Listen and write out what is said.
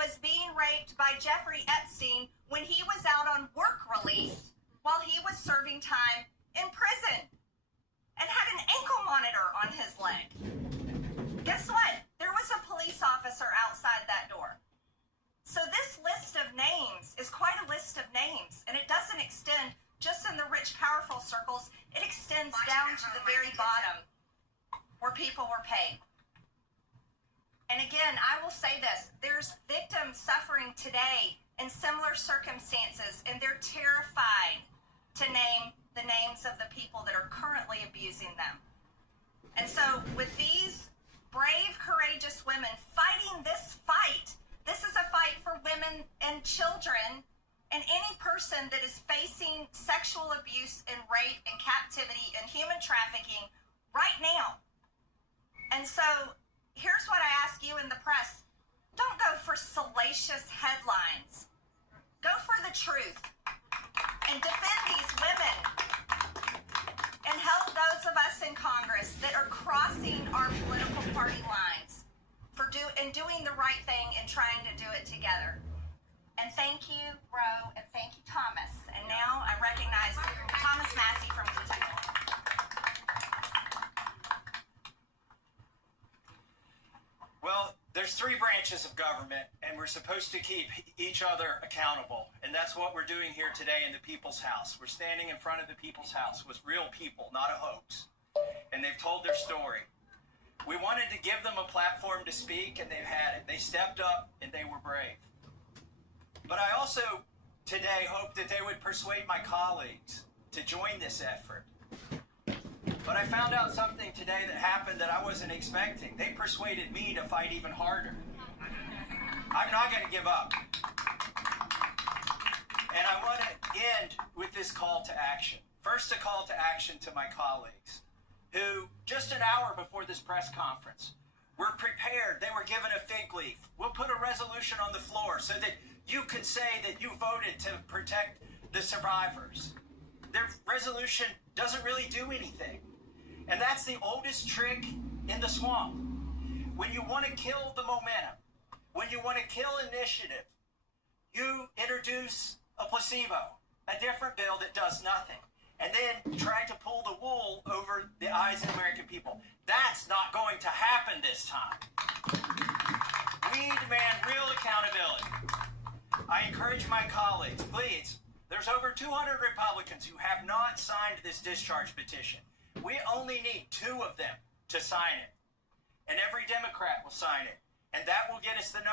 was being raped by Jeffrey Epstein when he was out on work release while he was serving time in prison and had an ankle monitor on his leg. Guess what? There was a police officer outside that door. So this list of names is quite a list of names, and it doesn't extend just in the rich, powerful circles. It extends down to the very bottom where people were paid. And again, I will say this, there's victims suffering today in similar circumstances, and they're terrified to name the names of the people that are currently abusing them. And so with these brave, courageous women fighting this fight, this is a fight for women and children and any person that is facing sexual abuse and rape and captivity and human trafficking right now. And so here's what I ask you in the press. Don't go for salacious headlines. Go for the truth and defend these women and help those of us in Congress that are crossing our political party lines for doing the right thing and trying to do it together. And thank you, Ro, and thank you, Thomas. And now I recognize Thomas Massie from Kentucky. Well, there's three branches of government, and we're supposed to keep each other accountable. And that's what we're doing here today in the People's House. We're standing in front of the People's House with real people, not a hoax. And they've told their story. We wanted to give them a platform to speak, and they've had it. They stepped up, and they were brave. But I also today hope that they would persuade my colleagues to join this effort. But I found out something today that happened that I wasn't expecting. They persuaded me to fight even harder. I'm not going to give up. And I want to end with this call to action. First, a call to action to my colleagues, who just an hour before this press conference were prepared. They were given a fig leaf. We'll put a resolution on the floor so that you could say that you voted to protect the survivors. Their resolution doesn't really do anything. And that's the oldest trick in the swamp. When you want to kill the momentum, when you want to kill initiative, you introduce a placebo, a different bill that does nothing, and then try to pull the wool over the eyes of the American people. That's not going to happen this time. We demand real accountability. I encourage my colleagues, please, there's over 200 Republicans who have not signed this discharge petition. We only need 2 of them to sign it. And every Democrat will sign it. And that will get us the number.